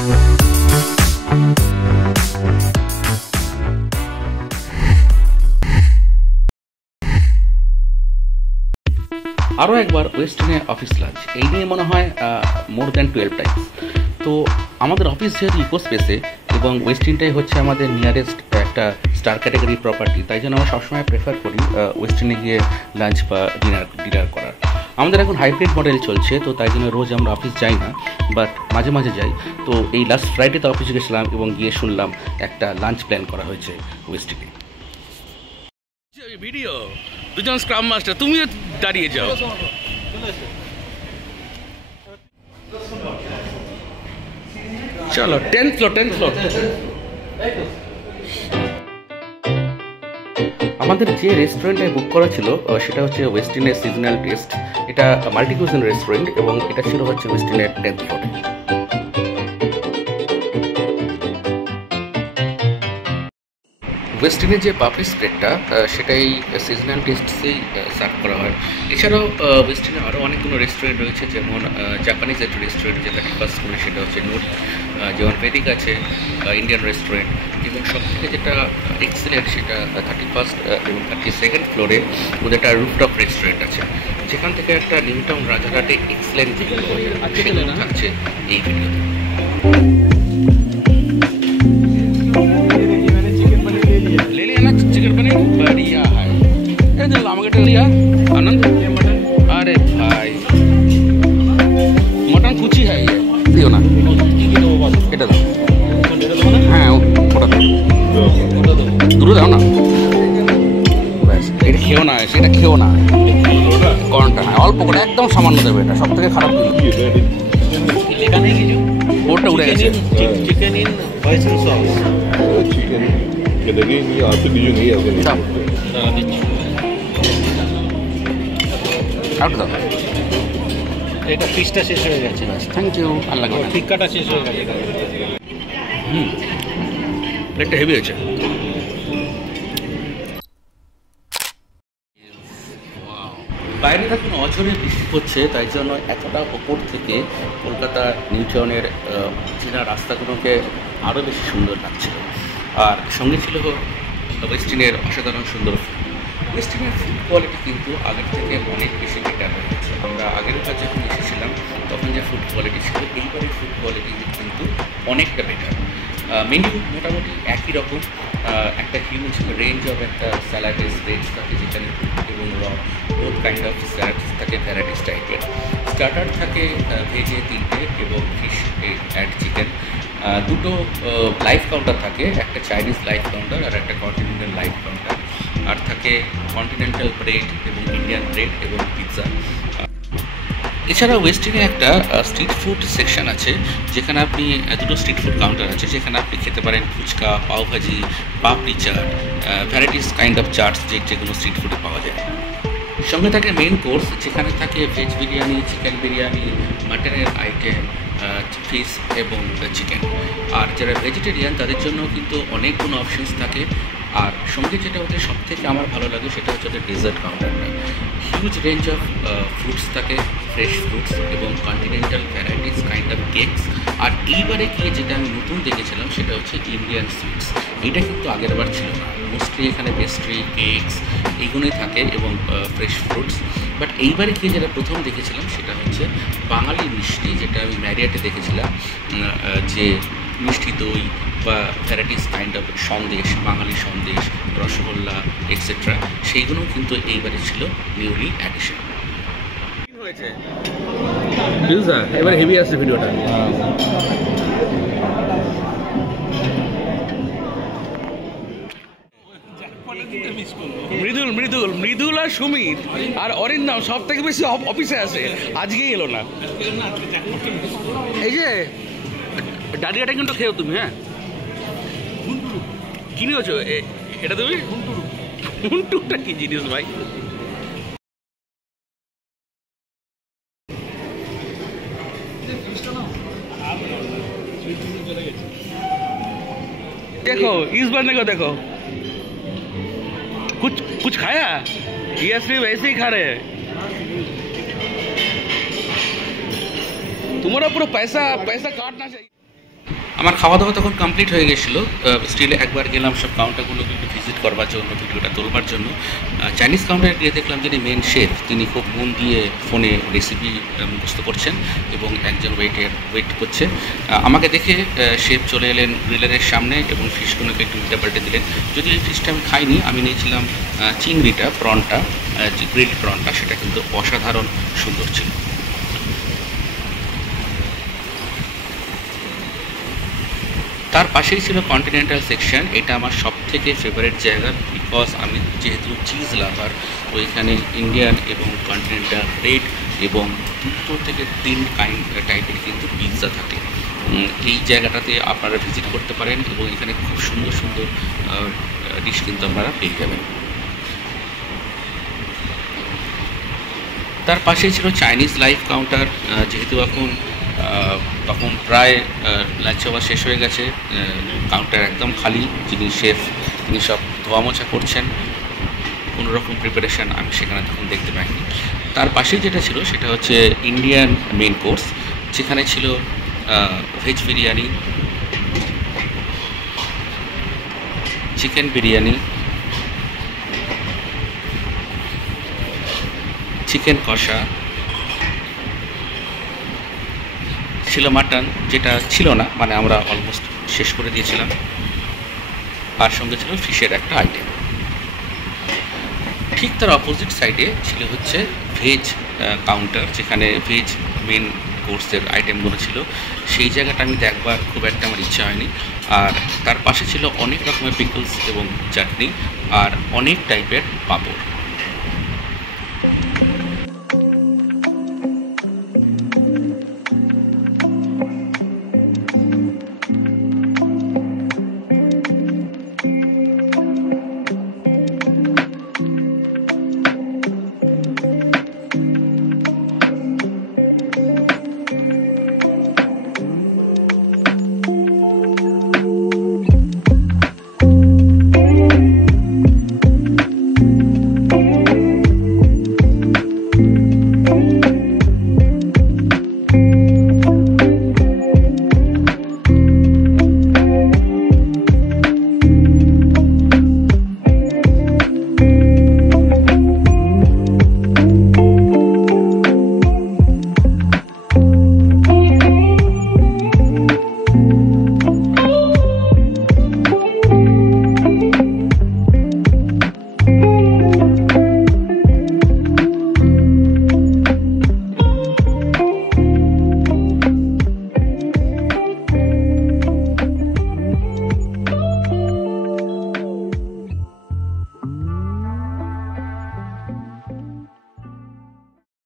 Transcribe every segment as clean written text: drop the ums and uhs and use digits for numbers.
আরও একবার ওয়েস্টিনে office lunch, এই নিয়ে মনে হয় মোর দ্যান 12 টাইমস। তো আমাদের অফিস যেহেতু ইকো স্পেসে এবং ওয়েস্টিনটাই হচ্ছে আমাদের নিয়ারেস্ট একটা স্টার ক্যাটাগরি প্রপার্টি, তাই জন্য আমরা সবসময় প্রেফার করি ওয়েস্টিনে গিয়ে লাঞ্চ বা ডিনার করার। আমাদের এখন হাইব্রিড মডেল চলছে, তো তাই জন্য রোজ আমরা অফিস যাই না, বাট মাঝে মাঝে যাই। তো এই লাস্ট ফ্রাইডেতে অফিসে গেছিলাম এবং গিয়ে শুনলাম একটা লাঞ্চ প্ল্যান করা হয়েছে ওয়েস্টিনে। ভিডিও দুজন স্ক্রাম মাস্টার, তুমিও দাঁড়িয়ে যাও। চলো 10th ফ্লোর। আমাদের যে রেস্টুরেন্টে বুক করা ছিল সেটা হচ্ছে ওয়েস্টিনের সিজনাল টেস্ট। এটা মাল্টি কুইজিন রেস্টুরেন্ট এবং এটা ছিল হচ্ছে ওয়েস্টিনের 10th ফ্লোরে। ওয়েস্টিনের যে বাফে স্প্রেডটা সেটাই সিজনাল টেস্টেই সার্ভ করা হয়। এছাড়াও ওয়েস্টিনে আরও অনেকগুলো রেস্টুরেন্ট রয়েছে, যেমন জাপানিজ একটা রেস্টুরেন্ট যেটা 31st ফ্লোরে, সেটা হচ্ছে নোট, যেমন ভেদিক আছে ইন্ডিয়ান রেস্টুরেন্ট, এবং সবথেকে যেটা এক্সেলেন্ট সেটা 31st এবং 32nd ফ্লোরে ওদের একটা রুফটপ রেস্টুরেন্ট আছে, যেখান থেকে একটা নিউ টাউন রাজারহাটে এক্সেলেন্ট সেগুলো থাকছে এই ভিডিওতে। चिकन पनीर बढ़िया है, ये जो लामगेट लिया आनंद। अरे भाई मटन कुची है, ये दियो ना, এটা দাও। হ্যাঁ ওটা দাও, দুটো দাও না, ব্যাস। এটা খেও না, সেটা খেও না, কর্নটা হ্যাঁ অল্প করে, একদম সামান্য দেবে। এটা সব থেকে খারাপ ওটা উড়ে গেছে। Chicken in white sauce, chicken এটা পিসটা শেষ হয়ে গেছে। Thank you. আল্লাহ টিক্কাটা শেষ হয়ে গেছে। প্লেটটা হেভি হয়েছে। বাইরে এখন অঝরে বৃষ্টি হচ্ছে, তাই জন্য এতটা ওপর থেকে কলকাতা নিউ টাউনের চেনা রাস্তাগুলোকে আরও বেশি সুন্দর লাগছিল। আর সঙ্গে ছিল ওয়েস্টিনের অসাধারণ সুন্দর ফুড। ওয়েস্টিনের ফুড কোয়ালিটি কিন্তু আগের থেকে অনেক বেশি বেটার হয়ে গেছে। আমরা আগের বার যখন এসেছিলাম তখন যে ফুড কোয়ালিটি ছিল, এইবারের ফুড কোয়ালিটি কিন্তু অনেকটা বেটার। মেনু মোটামুটি একই রকম, একটা হিউজ রেঞ্জ অফ একটা স্যালাডের স্টেজ থাকে, যেখানে এবং বোথ কাইন্ড অফ স্যালাডস থাকে ভ্যারাইটিস টাইপের। স্টার্টার থাকে ভেজে 3টে এবং ফিশ অ্যান্ড চিকেন। দুটো লাইভ কাউন্টার থাকে, একটা চাইনিজ লাইভ কাউন্টার আর একটা কন্টিনেন্টাল লাইভ কাউন্টার। আর থাকে কন্টিনেন্টাল ব্রেড এবং ইন্ডিয়ান ব্রেড এবং পিৎজা। এছাড়া ওয়েস্টিনে একটা স্ট্রিট ফুড সেকশন আছে, যেখানে আপনি দুটো স্ট্রিট ফুড কাউন্টার আছে, যেখানে আপনি খেতে পারেন ফুচকা, পাওভাজি, পাপড়ি চাট, ভ্যারাইটিস কাইন্ড অফ চাটস যেগুলো স্ট্রিট ফুডে পাওয়া যায়। সঙ্গে থাকে মেন কোর্স, যেখানে থাকে ভেজ বিরিয়ানি, চিকেন বিরিয়ানি, মাটনের আইটেম, ফিশ এবং চিকেন। আর যারা ভেজিটেরিয়ান তাদের জন্য কিন্তু অনেকগুলো অপশানস থাকে। আর সঙ্গে যেটা ওদের সব থেকে আমার ভালো লাগে সেটা হচ্ছে ওদের ডেজার্ট কাউন্টারটা। হিউজ রেঞ্জ অফ ফ্রুটস থাকে, ফ্রেশ ফ্রুটস এবং continental varieties kind of cakes. আর এইবারে গিয়ে যেটা আমি নতুন দেখেছিলাম সেটা হচ্ছে ইন্ডিয়ান সুইটস। এটা কিন্তু আগের বার ছিল না। মোস্টলি এখানে পেস্ট্রি, কেকস এইগুলোই থাকে এবং ফ্রেশ ফ্রুটস। বাট এইবারে গিয়ে যেটা প্রথম দেখেছিলাম সেটা হচ্ছে বাঙালি মিষ্টি, যেটা আমি ম্যারিয়াটে দেখেছিলাম, যে মিষ্টি দই বা varieties kind of sandesh, Bengali sandesh, rasgulla etcetera, সেইগুলোও কিন্তু এইবারে ছিল নিউলি অ্যাডিশন হয়েছে। এবার হেভি আসছে ভিডিওটা। মৃদুল আর সুমিত আর অরিন্দম সব থেকে বেশি অফিসে আসে, আজকেই এলো না। এই যে ডালিয়াটা কিন্তু খেও তুমি। হ্যাঁ কি নিয়েছো এটা তুমি? হুন্টুটা কি জিনিস ভাই? देखो इस बंदे को देखो, कुछ खाया? ये सिर्फ ऐसे ही खा रहे हैं। तुम्हारा पूरा पैसा काटना चाहिए। আমার খাওয়া দাওয়া তখন কমপ্লিট হয়ে গেছিলো, স্টিল একবার গেলাম সব কাউন্টারগুলোকে একটু ভিজিট করবার জন্য, ভিডিওটা তোলবার জন্য। চাইনিজ কাউন্টারে গিয়ে দেখলাম যিনি মেন শেফ তিনি খুব মন দিয়ে ফোনে রেসিপি মুখস্থ করছেন এবং একজন ওয়েট করছে। আমাকে দেখে শেফ চলে এলেন গ্রিলারের সামনে এবং ফিশগুলোকে একটু উল্টে পাল্টে দিলেন। যদি এই ফিশটা আমি খাইনি, আমি নিয়েছিলাম চিংড়িটা, প্রনটা, যে গ্রিল প্রনটা, সেটা কিন্তু অসাধারণ সুন্দর ছিল। তার পাশেই ছিল কন্টিনেন্টাল সেকশন। এটা আমার সব থেকে ফেভারিট জায়গা, বিকজ আমি যেহেতু চিজ লাভার, তো এখানে ইন্ডিয়ান এবং কন্টিনেন্টাল রেড এবং 2 থেকে 3 টাইপের কিন্তু পিৎজা থাকে। এই জায়গাটাতে আপনারা ভিজিট করতে পারেন এবং এখানে খুব সুন্দর সুন্দর ডিশ কিন্তু আপনারা পেয়ে যাবেন। তার পাশেই ছিল চাইনিজ লাইভ কাউন্টার। যেহেতু তখন প্রায় লাঞ্চ আওয়ার শেষ হয়ে গেছে, কাউন্টার একদম খালি। যিনি শেফ তিনি সব ধোয়া মোছা করছেন, কোনো রকম প্রিপারেশান আমি সেখানে তখন দেখতে পাইনি। তার পাশেই যেটা ছিল সেটা হচ্ছে ইন্ডিয়ান মেন কোর্স, যেখানে ছিল veg biryani, chicken biryani, chicken কষা, ছিল মাটন, যেটা ছিল না, মানে আমরা অলমোস্ট শেষ করে দিয়েছিলাম। আর সঙ্গে ছিল ফিশের একটা আইটেম। ঠিক তার অপোজিট সাইডে ছিল হচ্ছে ভেজ কাউন্টার, যেখানে ভেজ মেন কোর্সের আইটেমগুলো ছিল। সেই জায়গাটা আমি দেখবার খুব একটা আমার ইচ্ছা হয়নি। আর তার পাশে ছিল অনেক রকমের পিকলস এবং চাটনি আর অনেক টাইপের পাঁপড়।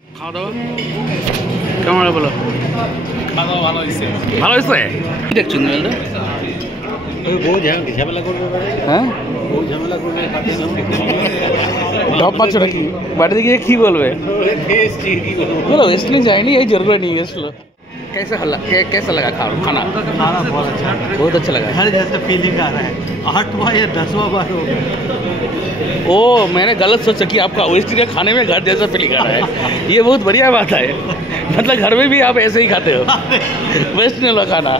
খাওয়া দাওয়া কেমন বলো? খাওয়া দাওয়া ভালো হয়েছে। ভালো হয়েছে। কি দেখছো মোবাইলটা? বউ ঝামেলা করবে, হ্যাঁ বউ ঝামেলা করবে, ঢপ পাচ্ছ নাকি? বাড়িতে গিয়ে কি বলবে? বলো এসলি যায়নি, এই জোর করে নিয়ে গেছিলো। कैसा लगा खाना? खाना बहुत अच्छा लगा। घर जैसा फीलिंग आ रहा है। 8वां या 10वां बार हो गया। ओ मैंने गलत सोचा कि आपका ओएसटी का खाने में घर जैसा फीलिंग आ रहा है। ये बहुत बढ़िया बात है, मतलब घर में भी आप ऐसे ही खाते हो वेस्टर्न वाला खाना।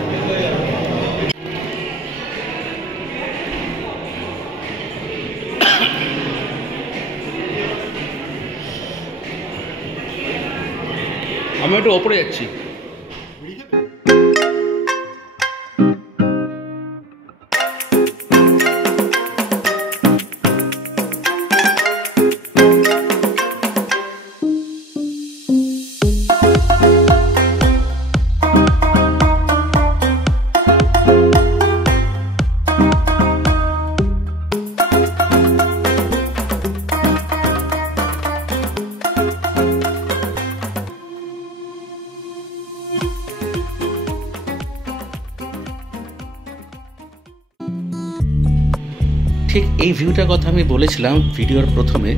আমি একটু ওপরে যাচ্ছি। ঠিক এই ভিউটার কথা আমি বলেছিলাম ভিডিওর প্রথমে।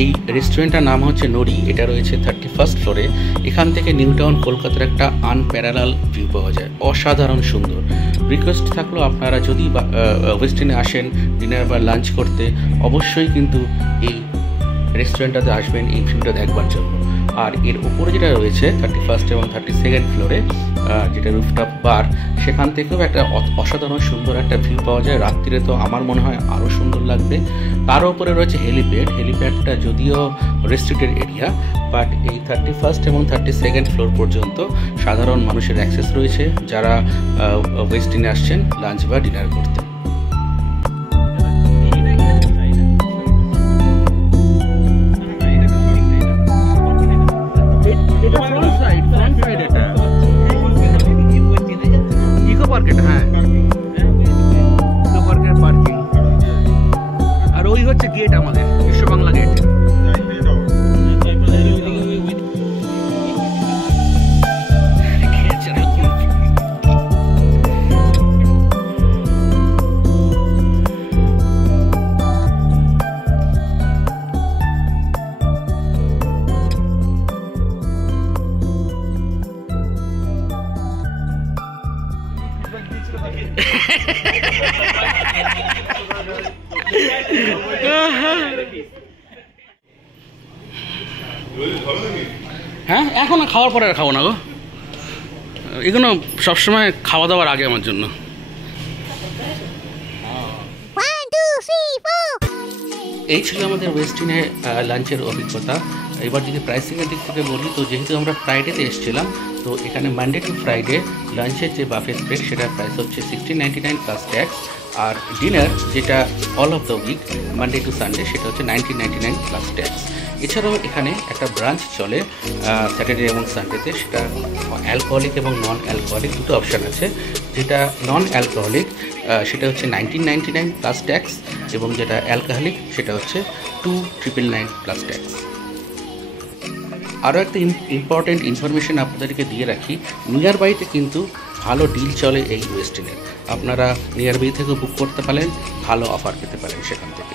এই রেস্টুরেন্টটার নাম হচ্ছে নরি, এটা রয়েছে 31st ফ্লোরে। এখান থেকে নিউ টাউন কলকাতার একটা আনপ্যারালাল ভিউ পাওয়া যায়, অসাধারণ সুন্দর। রিকোয়েস্ট থাকলো আপনারা যদি ওয়েস্টার্নে আসেন ডিনার বা লাঞ্চ করতে, অবশ্যই কিন্তু এই রেস্টুরেন্টটাতে আসবেন এই ভিউটা দেখবার জন্য। আর এর উপরে যেটা রয়েছে 31st এবং 32nd ফ্লোরে যেটা রুফটপ বার, সেখান থেকেও একটা অসাধারণ সুন্দর একটা ভিউ পাওয়া যায়। রাত্রিরে তো আমার মনে হয় আরও সুন্দর লাগবে। তার উপরে রয়েছে হেলিপ্যাডটা যদিও রেস্ট্রিক্টেড এরিয়া, বাট এই 31st এবং 32nd ফ্লোর পর্যন্ত সাধারণ মানুষের অ্যাক্সেস রয়েছে যারা ওয়েস্টিনে আসছেন লাঞ্চ বা ডিনার করতে। ইকো পার্ক এটা, হ্যাঁ ইকো পার্কের পার্কিং। আর ওই হচ্ছে গেট, আমাদের বিশ্ব বাংলা গেট। হ্যাঁ, এখন খাওয়ার পরে আর খাবো না গো, এগুলো সবসময় খাওয়া দাওয়ার আগে আমার জন্য। এই ছিল আমাদের ওয়েস্টিনে লাঞ্চের অভিজ্ঞতা। এবার যদি প্রাইসিংয়ের দিক থেকে বলি, তো যেহেতু আমরা ফ্রাইডেতে এসেছিলাম, তো এখানে মানডে টু ফ্রাইডে লাঞ্চের যে বাফেট প্লেট সেটার প্রাইস হচ্ছে 1699 প্লাস ট্যাক্স। আর ডিনার যেটা all of the week Monday to Sunday সেটা হচ্ছে 1999 প্লাস ট্যাক্স। এছাড়াও এখানে একটা ব্রাঞ্চ চলে স্যাটারডে এবং সানডেতে, সেটা অ্যালকোহলিক এবং নন অ্যালকোহলিক দুটো অপশান আছে। যেটা নন অ্যালকোহলিক সেটা হচ্ছে 1999 প্লাস ট্যাক্স, এবং যেটা অ্যালকোহলিক সেটা হচ্ছে 2999 প্লাস ট্যাক্স। আরও একটা ইম্পর্টেন্ট ইনফরমেশন আপনাদেরকে দিয়ে রাখি, নিয়ার বাইতে কিন্তু ভালো ডিল চলে এই ওয়েস্টিনের। আপনারা নিয়ার বাই থেকে বুক করতে পারেন, ভালো অফার পেতে পারেন সেখান থেকে।